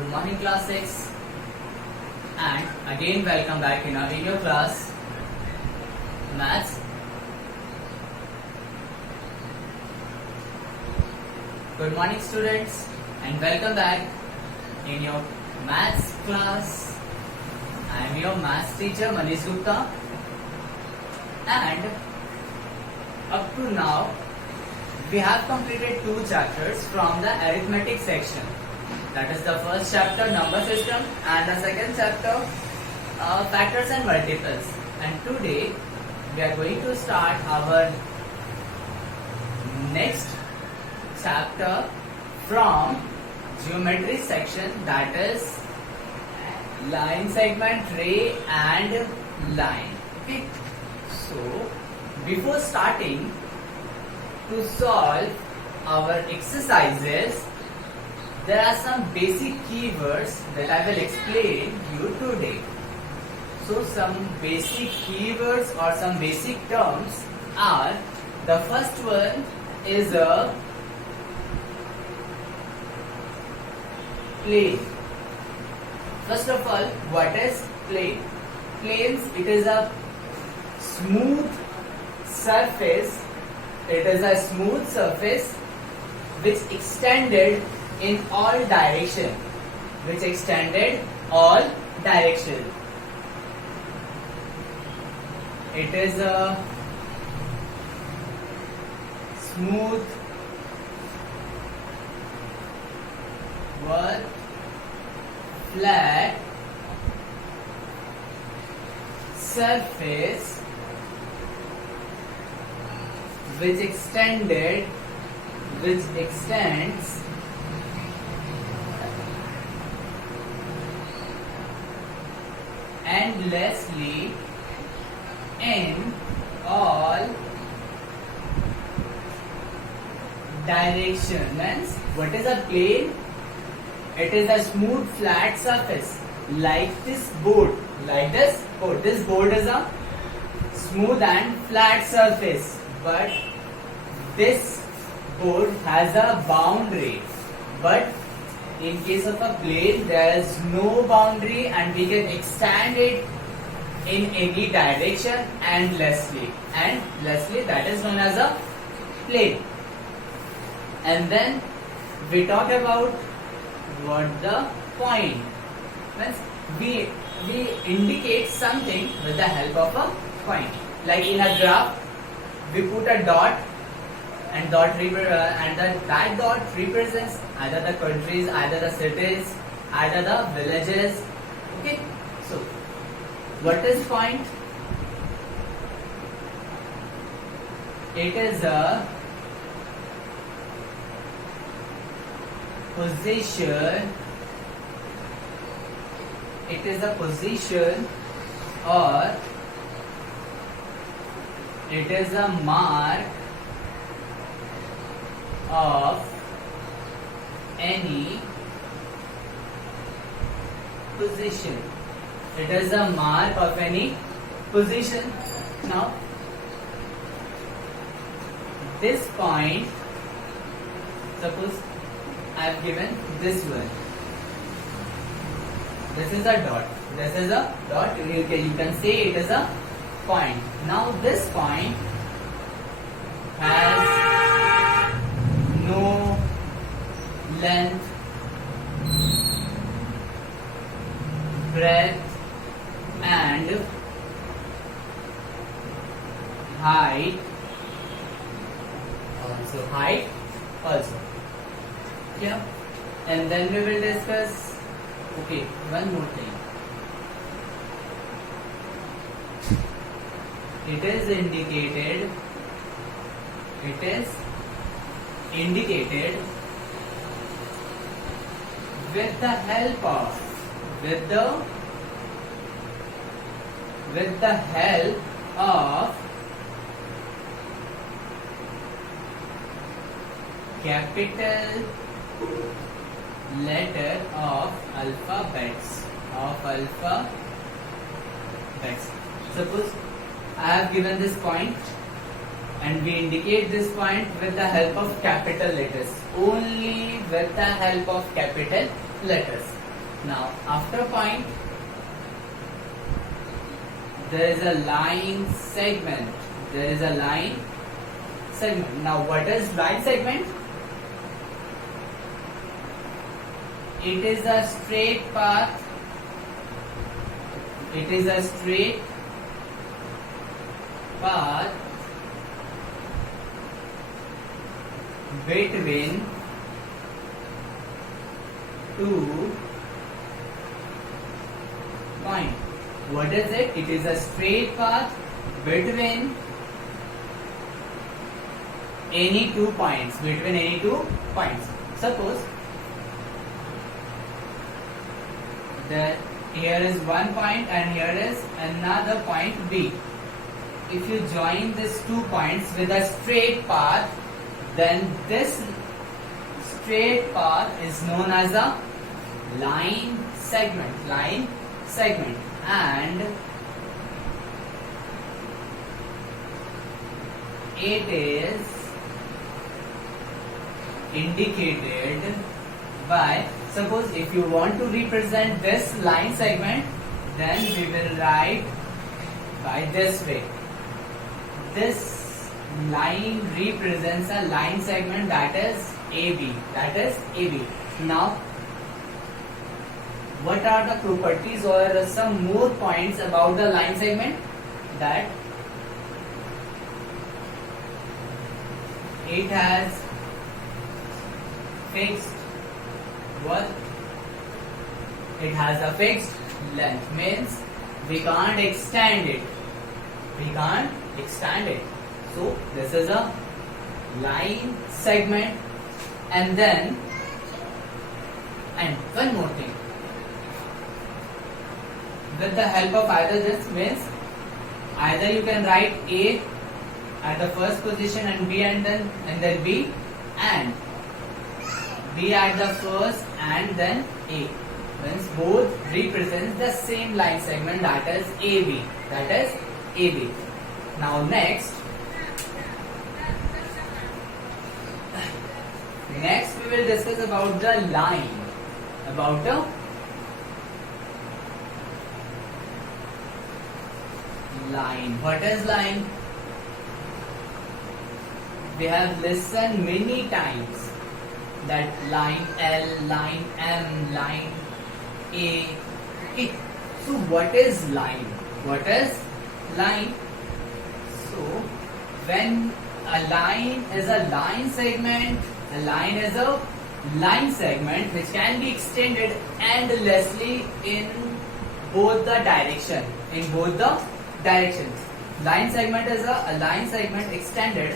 Good morning, class 6, and again welcome back in our video class, Maths. Good morning, students, and welcome back in your Maths class. I am your Maths teacher, Manish Gupta, and up to now we have completed 2 chapters from the arithmetic section. That is the first chapter, number system, and the second chapter, factors and multiples. And today we are going to start our next chapter from geometry section, that is line, segment, ray and line. Okay. So before starting to solve our exercises, there are some basic keywords that I will explain you today. So some basic keywords or some basic terms are, the first one is a plane. First of all, what is plane? Planes, it is a smooth surface. It is a smooth surface which extended in all direction. Which extended all direction. It is a smooth or flat surface which extends endlessly in all directions. What is a plane? It is a smooth flat surface like this board. Like this board. This board is a smooth and flat surface, but this board has a boundary. But in case of a plane, there is no boundary and we can extend it in any direction endlessly. That is known as a plane. And then we talk about what the point. We indicate something with the help of a point. Like in a graph, we put a dot, and that dot represents either the countries, either the cities, either the villages. Okay. So what is point? It is a position. It is a position, or it is a mark of any position. It is a mark of any position. Now, this point, suppose I have given this one. This is a dot. This is a dot. You can say it is a point. Now, this point has no length, breadth and height also. Yeah. And then we will discuss, okay, one more thing. It is indicated with the help of capital letter of alphabets. Suppose I have given this point and we indicate this point with the help of capital letters. Only with the help of capital letters. Now after point there is a line segment. There is a line segment. Now what is line segment? It is a straight path. It is a straight path between two points. What is it? It is a straight path between any 2 points. Between any 2 points. Suppose that here is one point and here is another point B. If you join these 2 points with a straight path, then this straight path is known as a line segment. Line segment. And it is indicated by, suppose if you want to represent this line segment, then we will write by this way. This line represents a line segment, that is AB. That is AB. Now, what are the properties or some more points about the line segment? That it has fixed width. It has a fixed length. Means we can't extend it. We can't extend it. So this is a line segment. And then, and one more thing. With the help of either this, means either you can write A at the first position and B and then B, and B at the first and then A. Means both represents the same line segment, that is AB. That is AB. Now next we will discuss about the line. About the line. What is line? We have listened many times that line L, line M, line A. Okay. So what is line? What is line? So when a line is a line segment, a line is a line segment which can be extended endlessly in both the direction. In both the directions. Line segment is a line segment extended.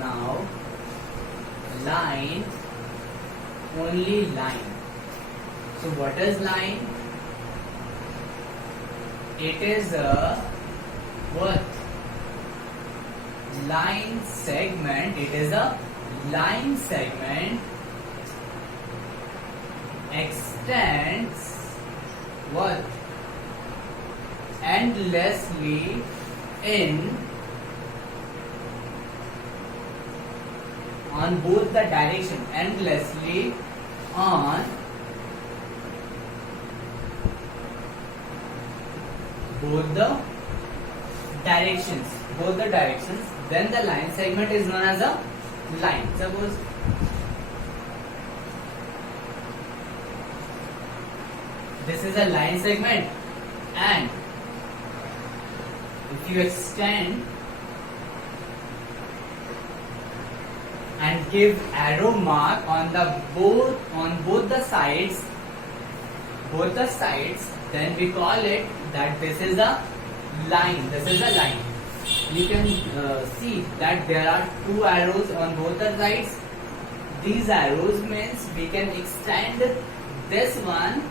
Now line, only line. So what is line? It is a what? Line segment. It is a line segment extends what? Endlessly in on both the direction. Endlessly on both the directions. Both the directions. Then the line segment is known as a line. Suppose this is a line segment, and if you extend and give arrow mark on both the sides, then we call it that this is a line. This is a line. You can see that there are 2 arrows on both the sides. These arrows means we can extend this one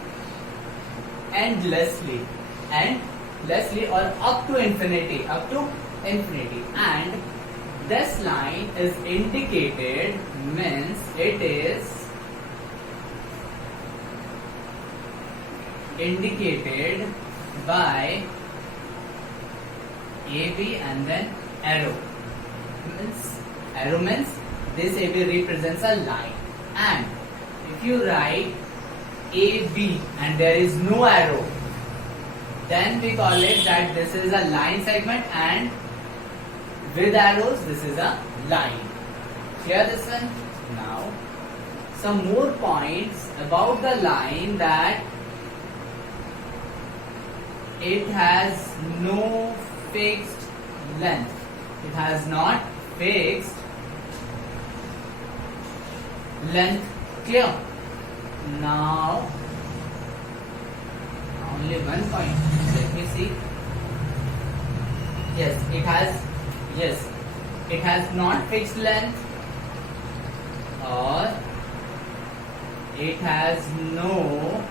endlessly or up to infinity, and this line is indicated, means it is indicated by AB and then arrow. Arrow means this AB represents a line, and if if you write AB and there is no arrow, then we call it that this is a line segment, and with arrows this is a line. Clear this one? Now some more points about the line, that it has no fixed length. It has not fixed length. Clear? Now only one point. Let me see. Yes, it has not fixed length, or it has no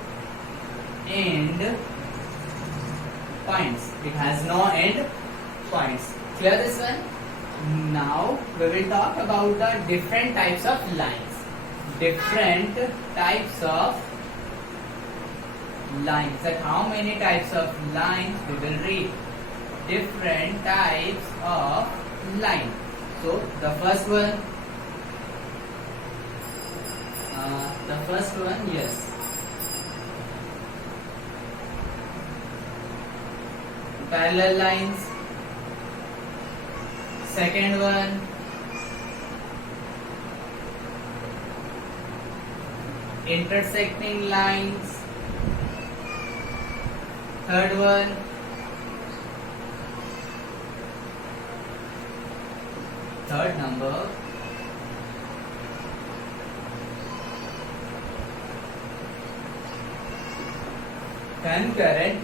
end points. It has no end points. Clear this one? Now we will talk about the different types of lines. Different types of lines. That how many types of lines we will read? Different types of line. So the first one, yes. Parallel lines. Second one, intersecting lines. Third one, third number, concurrent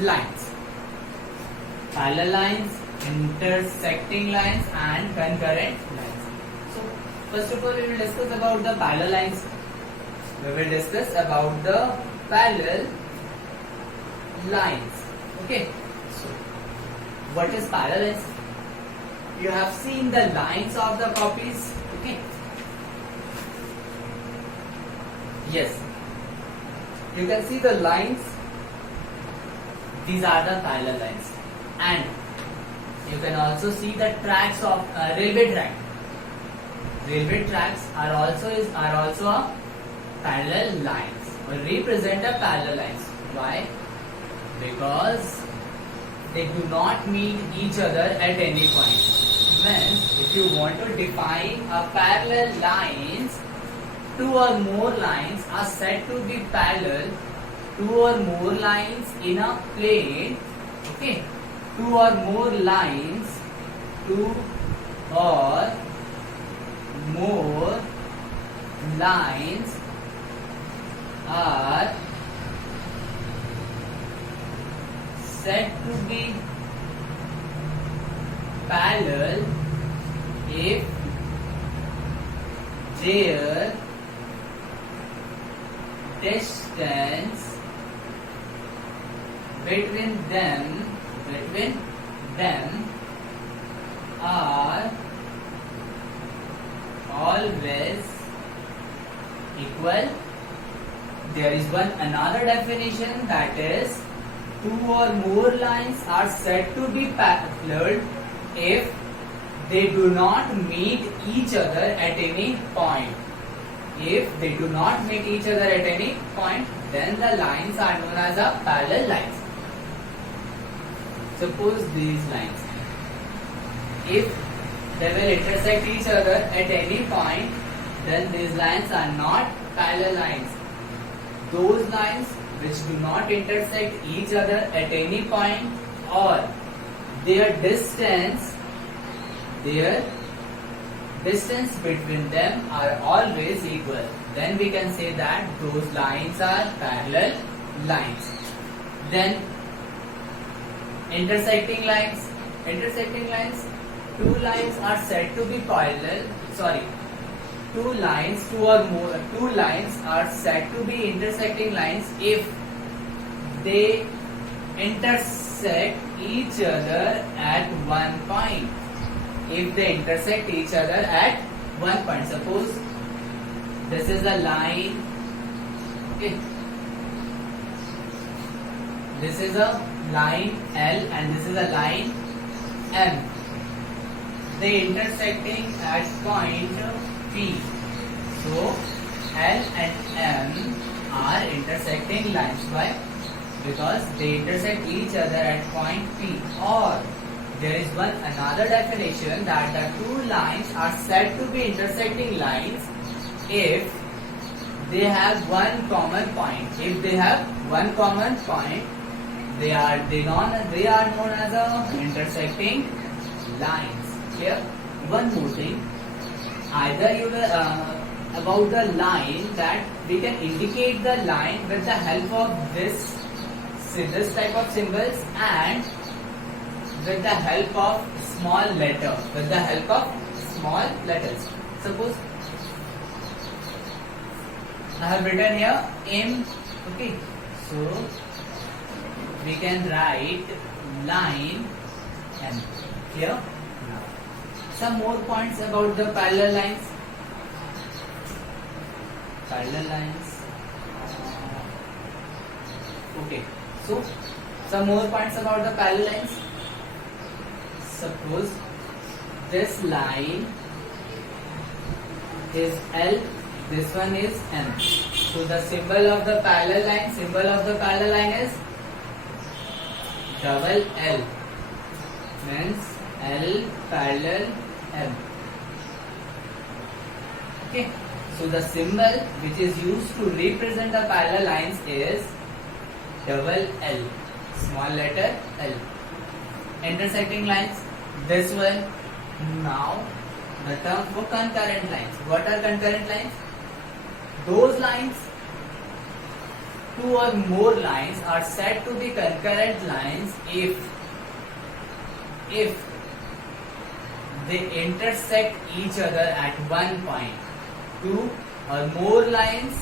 lines. Parallel lines, intersecting lines, and concurrent lines. So first of all, we will discuss about the parallel lines. We will discuss about the parallel lines. Okay. So what is parallel lines? You have seen the lines of the copies. Okay. Yes. You can see the lines. These are the parallel lines, and you can also see the tracks of railway track. Railway tracks are also a parallel lines, or represent a parallel lines. Why? Because they do not meet each other at any point. Means if you want to define a parallel lines, two or more lines are said to be parallel. Two or more lines in a plane. Okay. Two or more lines. Two or more lines are said to be parallel if their distance between them are always equal. There is another definition, that is, two or more lines are said to be parallel if they do not meet each other at any point. If they do not meet each other at any point, then the lines are known as a parallel lines. Suppose these lines, if they will intersect each other at any point, then these lines are not parallel lines. Those lines which do not intersect each other at any point, or their distance between them are always equal, then we can say that those lines are parallel lines. Then intersecting lines, two lines are said to be parallel. Two lines are said to be intersecting lines if they intersect each other at one point. If they intersect each other at one point. Suppose this is a line. Okay. This is a line L and this is a line M. They intersecting at point P. So L and M are intersecting lines. Why? Because they intersect each other at point P. Or there is another definition that the two lines are said to be intersecting lines if they have one common point. If they have one common point, they are known as intersecting lines. Clear? One more thing. Either you will about the line, that we can indicate the line with the help of this type of symbols and with the help of small letter. With the help of small letters. Suppose I have written here M. Okay, so we can write line M here. Now, some more points about the parallel lines. Parallel lines. Okay, so some more points about the parallel lines. Suppose this line is L, this one is M. So the symbol of the parallel line is double L, means L parallel M. Okay, so the symbol which is used to represent the parallel lines is double L, small letter L. Intersecting lines, this one. Now the term for concurrent lines. What are concurrent lines? Those lines, two or more lines are said to be concurrent lines if they intersect each other at one point. Two or more lines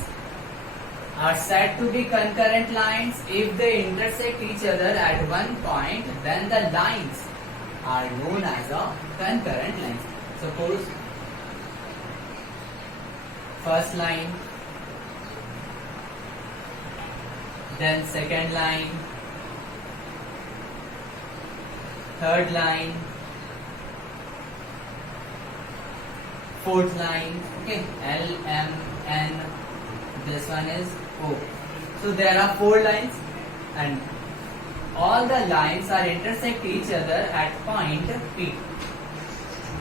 are said to be concurrent lines if they intersect each other at one point, then the lines are known as a concurrent lines. Suppose first line, then second line, third line, fourth line. Okay, L, M, N, this one is O. So there are 4 lines and all the lines are intersect each other at point P.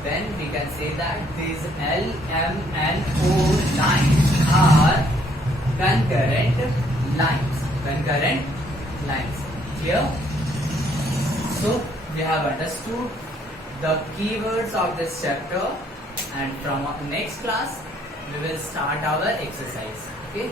Then we can say that these L, M, and O lines are concurrent lines. Concurrent lines. Here, so we have understood the keywords of this chapter, and from next class we will start our exercise. Okay.